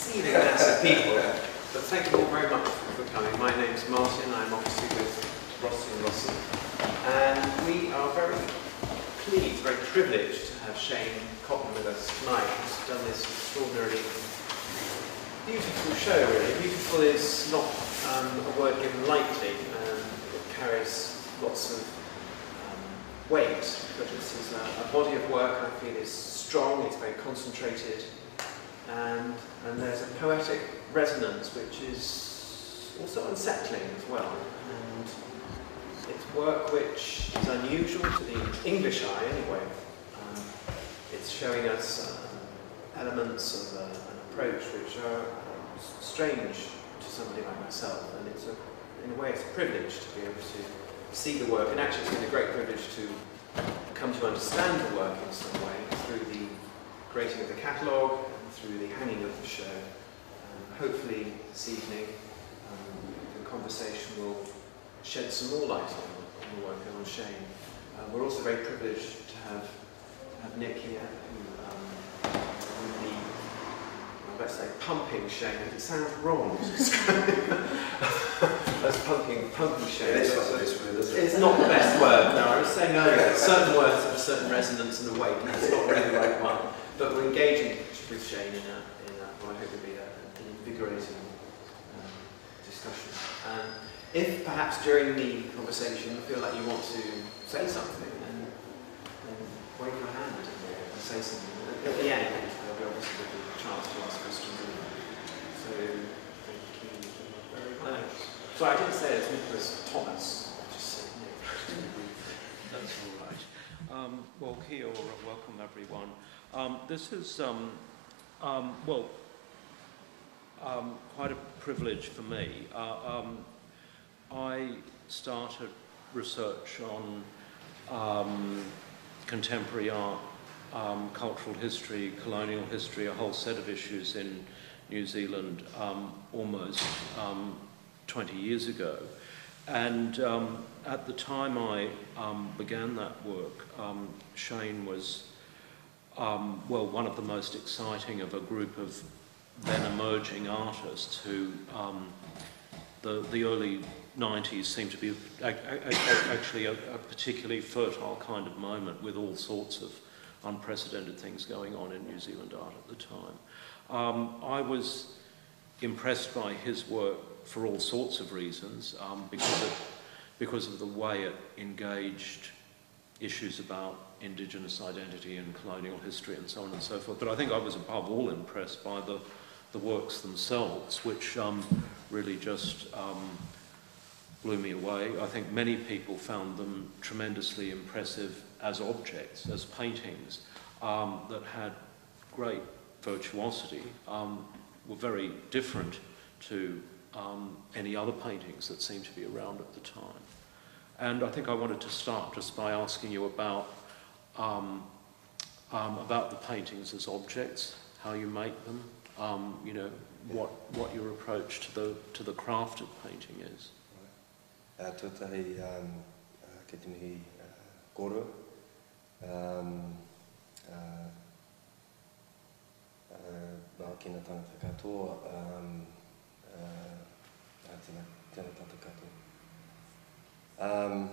seething mass of people. But thank you all very much for coming. My name's Martin. I'm obviously with Rossi and Rossi. And we are very pleased, very privileged to have Shane Cotton with us tonight. He's done this extraordinarily beautiful show, really. Beautiful is not a word given lightly. It carries lots of weight, but this is a body of work I feel is strong, it's very concentrated, and there's a poetic resonance which is also unsettling as well. And it's work which is unusual to the English eye anyway. It's showing us elements of an approach which are strange to somebody like myself, and it's in a way it's a privilege to be able to see the work, and actually it's been a great privilege to come to understand the work in some way through the creating of the catalogue and through the hanging of the show. Hopefully this evening the conversation will shed some more light on the work and on Shane. We're also very privileged to have Nick here, who will be, let's say, pumping Shane. It sounds wrong. As pumping Shane. It's not the best word, is it? It's not the best word. No, I was saying earlier, certain words have a certain resonance and a weight, and it's not really the right one. But we're engaging with Shane in what I hope will be an invigorating discussion. If perhaps during the conversation you feel like you want to say something, then wave your hand and say something. At the end, there'll be obviously a chance to ask questions. So, thank you very much. So I didn't say it's Nicholas Thomas. I just said Nick. That's all right. Well, kia ora, welcome everyone. This is quite a privilege for me. I started research on contemporary art, cultural history, colonial history, a whole set of issues in New Zealand almost 20 years ago. And at the time I began that work, Shane was one of the most exciting of a group of then emerging artists who the early 90s seemed to be actually a particularly fertile kind of moment with all sorts of unprecedented things going on in New Zealand art at the time. I was impressed by his work for all sorts of reasons, because of the way it engaged issues about Indigenous identity and colonial history and so on and so forth. But I think I was above all impressed by the works themselves, which really just blew me away. I think many people found them tremendously impressive as objects, as paintings that had great virtuosity, were very different to any other paintings that seemed to be around at the time. And I think I wanted to start just by asking you about the paintings as objects, how you make them, you know, what your approach to the craft of painting is. Tūtahi ki te mihi koro. Nā ki nā tangata katoa, tēnā tangata katoa.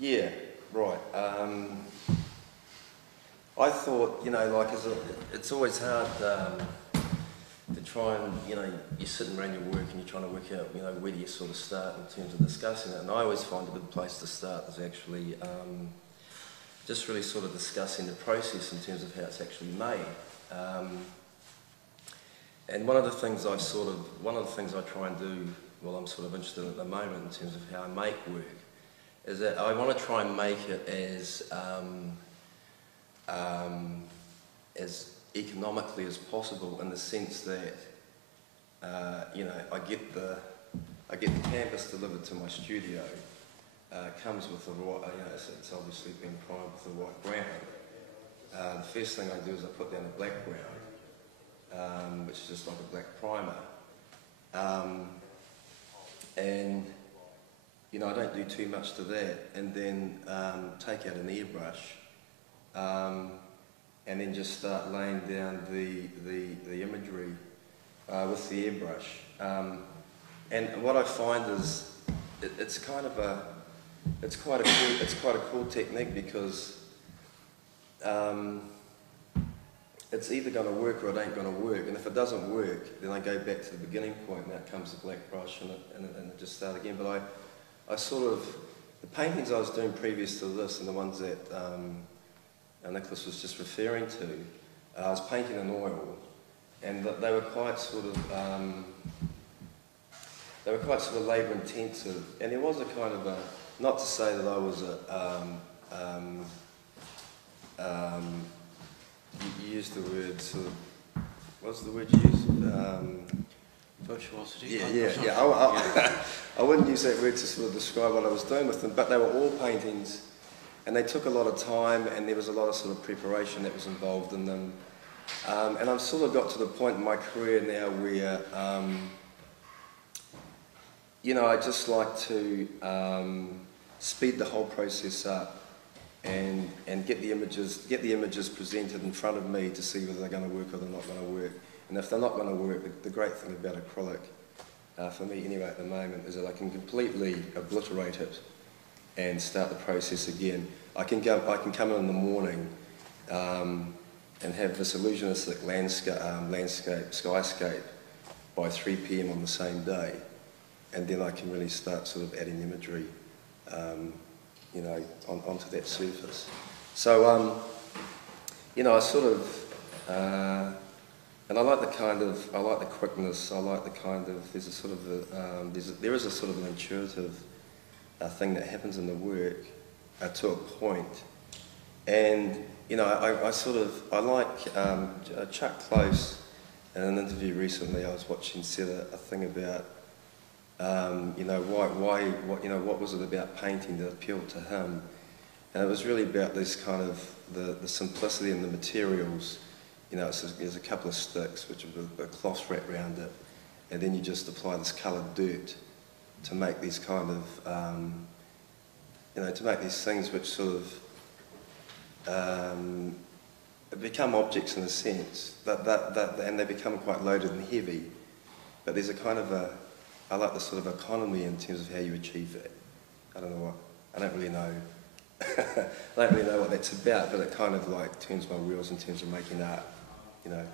Yeah, right. I thought, you know, like it's always hard to try and, you know, you're sitting around your work and you're trying to work out, you know, where do you sort of start in terms of discussing it. And I always find a good place to start is actually just really sort of discussing the process in terms of how it's actually made. And one of the things I try and do, well, I'm sort of interested at the moment in terms of how I make work, is that I want to try and make it as economically as possible, in the sense that you know, I get the canvas delivered to my studio. Comes with the right, you know, it's obviously been primed with the right ground. The first thing I do is I put down a black ground, which is just like a black primer, and you know, I don't do too much to that, and then take out an airbrush and then just start laying down the imagery with the airbrush. And what I find is it's quite a cool technique, because it's either going to work or it ain't going to work. And if it doesn't work, then I go back to the beginning point, and out comes the black brush, and it just start again. But I sort of, the paintings I was doing previous to this, and the ones that Nicholas was just referring to, I was painting in oil, and they were quite sort of labour intensive. And there was a kind of a, not to say that I was you used the word sort of, what's the word you used? Virtuosity. Yeah. I wouldn't use that word to sort of describe what I was doing with them, but they were all paintings, and they took a lot of time, and there was a lot of sort of preparation that was involved in them. And I've sort of got to the point in my career now where, you know, I just like to speed the whole process up, and get the images presented in front of me to see whether they're going to work or they're not going to work. And if they're not going to work, the great thing about acrylic, for me anyway at the moment, is that I can completely obliterate it and start the process again. I can come in the morning and have this illusionistic skyscape by 3 p.m. on the same day, and then I can really start sort of adding imagery, you know, onto that surface. So, you know, I sort of, and I like the quickness. I like the kind of, there is a sort of an intuitive thing that happens in the work to a point. And, you know, I like Chuck Close in an interview recently. I was watching, said a thing about, you know, what was it about painting that appealed to him? And it was really about this kind of, the simplicity in the materials. You know, there's a couple of sticks which have a cloth wrapped around it, and then you just apply this coloured dirt to make these kind of, you know, to make these things which sort of become objects in a sense, and they become quite loaded and heavy. But there's a kind of I like the sort of economy in terms of how you achieve that. I don't really know what that's about, but it kind of like turns my wheels in terms of making art, you know.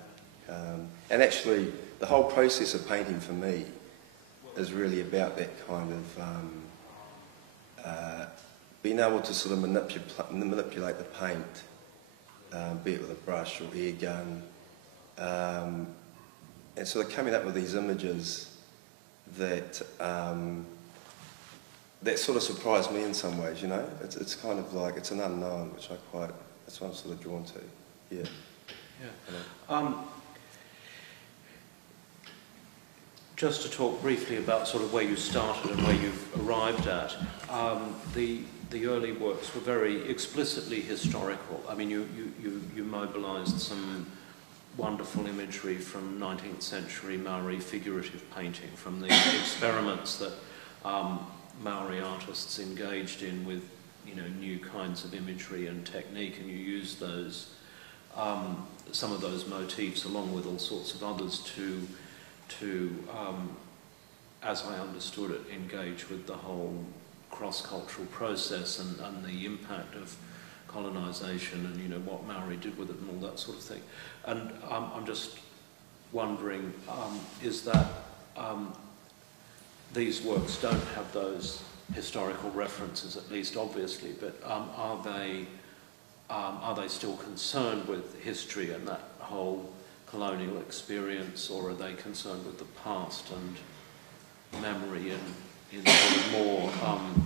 And actually, the whole process of painting for me is really about that kind of being able to sort of manipulate the paint, be it with a brush or air gun, and sort of coming up with these images that that sort of surprised me in some ways, you know. It's kind of like, it's an unknown, which that's what I'm sort of drawn to. Yeah. Yeah. Just to talk briefly about sort of where you started and where you've arrived at, the early works were very explicitly historical. I mean, you mobilised some wonderful imagery from 19th century Maori figurative painting, from the experiments that Maori artists engaged in with, you know, new kinds of imagery and technique, and you used those, some of those motifs along with all sorts of others to as I understood it, engage with the whole cross-cultural process and the impact of colonisation and, you know, what Maori did with it and all that sort of thing. And I'm just wondering, is that these works don't have those historical references, at least obviously, but are they still concerned with history and that whole colonial experience, or are they concerned with the past and memory in sort of more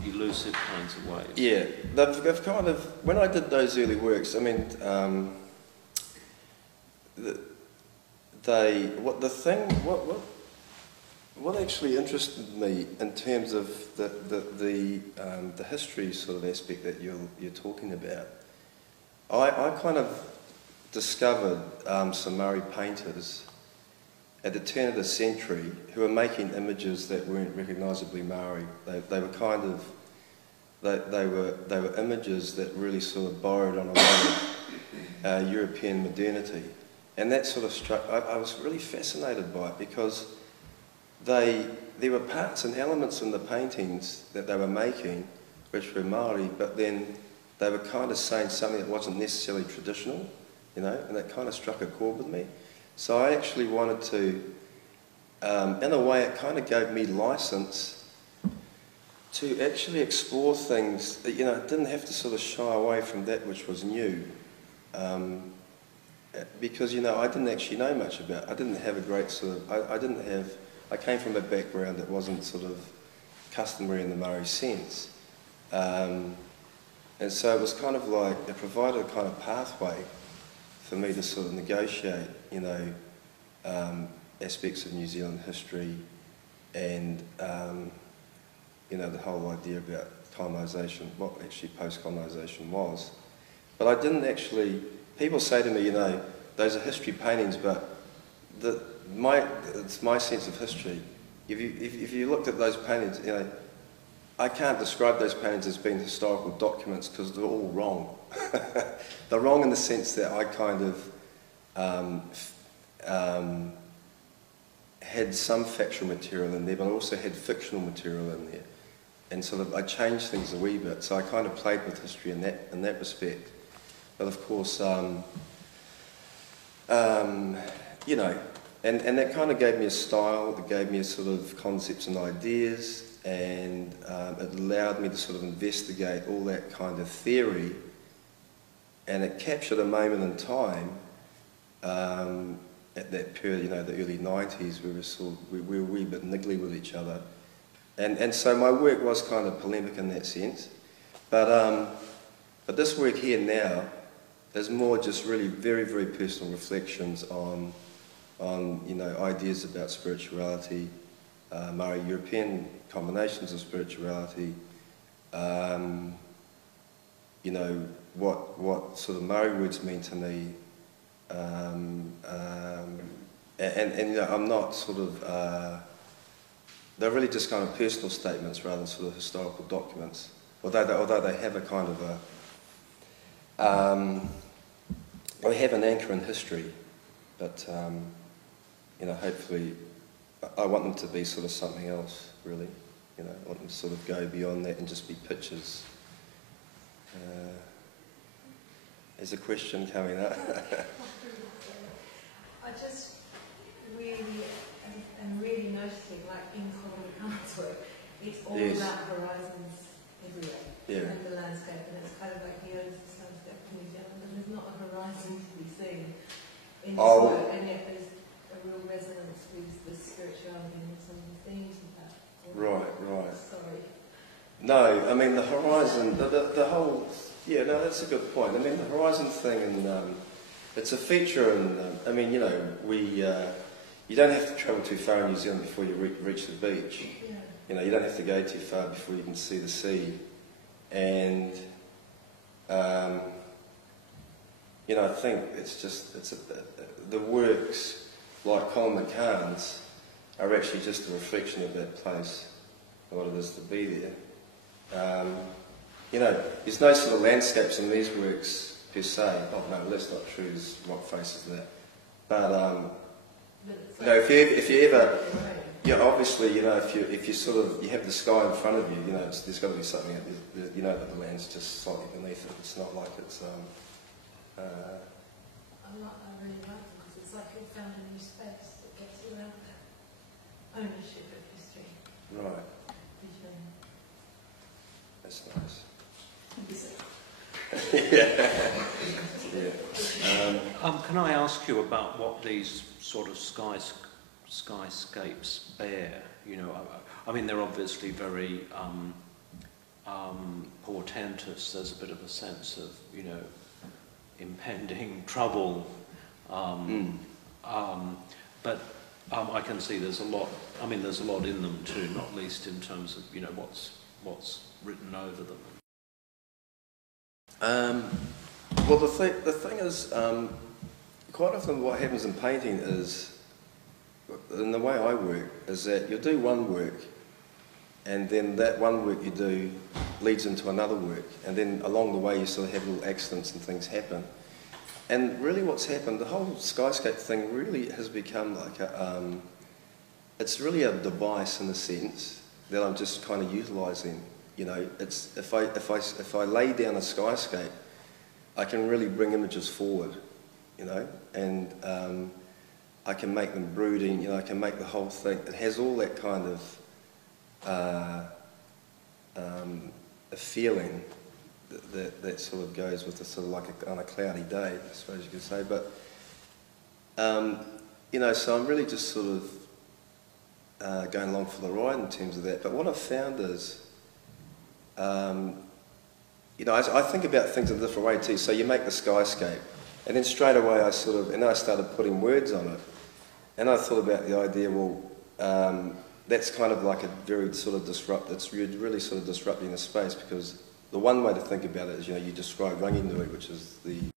elusive kinds of ways? Yeah, they've kind of, when I did those early works, I mean, what actually interested me in terms of the history sort of aspect that you're talking about, I kind of discovered some Maori painters at the turn of the century who were making images that weren't recognisably Maori. They were kind of, they were images that really sort of borrowed on a lot of European modernity. And that sort of struck, I was really fascinated by it because there were parts and elements in the paintings that they were making which were Māori, but then they were kind of saying something that wasn't necessarily traditional, you know, and that kind of struck a chord with me. So I actually wanted to, in a way, it kind of gave me license to actually explore things that, you know, it didn't have to sort of shy away from that which was new. Because, you know, I didn't actually know much about it. I didn't have a great sort of, I came from a background that wasn't sort of customary in the Māori sense. And so it was kind of like, it provided a kind of pathway for me to sort of negotiate, you know, aspects of New Zealand history and, you know, the whole idea about colonisation, what actually post-colonisation was. But I didn't actually, people say to me, you know, those are history paintings, but it's my sense of history. If you looked at those paintings, you know, I can't describe those paintings as being historical documents because they're all wrong. They're wrong in the sense that I kind of had some factual material in there, but I also had fictional material in there. And sort of I changed things a wee bit, so I kind of played with history in that respect. But of course, you know, and that kind of gave me a style, it gave me a sort of concepts and ideas, and it allowed me to sort of investigate all that kind of theory, and it captured a moment in time at that period, you know, the early 90s, we were a wee bit niggly with each other. And so my work was kind of polemic in that sense. But this work here now is more just really very, very personal reflections on you know, ideas about spirituality, Māori European combinations of spirituality, you know, what sort of Māori words mean to me, and you know, I'm not sort of, they're really just kind of personal statements rather than sort of historical documents, although they have a kind of they have an anchor in history, but you know, hopefully I want them to be sort of something else, really. You know, I want them to sort of go beyond that and just be pictures. There's a question coming up. I just really am really noticing, like in Colin McCann's work, it's all about horizons everywhere and the landscape, and it's kind of like he owns the landscape of New Zealand, and there's not a horizon to be seen in this work, and yet there's a real resonance with the spirituality and some of the themes of that. Right. Sorry. No, I mean the horizon, the whole, yeah, no, that's a good point. I mean the horizon thing, and it's a feature, and I mean, you know, you don't have to travel too far in New Zealand before you reach the beach. Yeah. You know, you don't have to go too far before you can see the sea. And, you know, I think it's just, the works, like Colin McCann's, are actually just a reflection of that place, and what it is to be there. You know, there's no sort of landscapes in these works per se. Oh no, that's not true, there's rock faces there. But, you know, if you ever, yeah, obviously, you know, if you sort of, you have the sky in front of you, you know, there's got to be something, you know, that the land's just slightly beneath it. It's not like it's, I really like them because it's like you found a new space that gets around that ownership of history. right, that's nice. Can I ask you about what these sort of skyscapes bear? You know, I mean, they're obviously very portentous. There's a bit of a sense of, you know, impending trouble. But I can see there's a lot. I mean, there's a lot in them too, not least in terms of, you know, what's written over them. Well, the thing is, quite often what happens in painting is, in the way I work, is that you'll do one work, and then that one work you do leads into another work, and then along the way you sort of have little accidents and things happen. And really what's happened, the whole skyscape thing really has become like a, it's really a device in a sense that I'm just kind of utilising. You know, it's, if I lay down a skyscape, I can really bring images forward, you know, and I can make them brooding, you know, I can make the whole thing, it has all that kind of a feeling that sort of goes with a sort of like on a cloudy day, I suppose you could say. But, you know, so I'm really just sort of going along for the ride in terms of that. But what I've found is, you know, I think about things in a different way too. So you make the skyscape, and then straight away I sort of, and then I started putting words on it. And I thought about the idea, well, that's kind of like a very sort of it's really sort of disrupting the space, because the one way to think about it is, you know, you describe Ranginui, which is the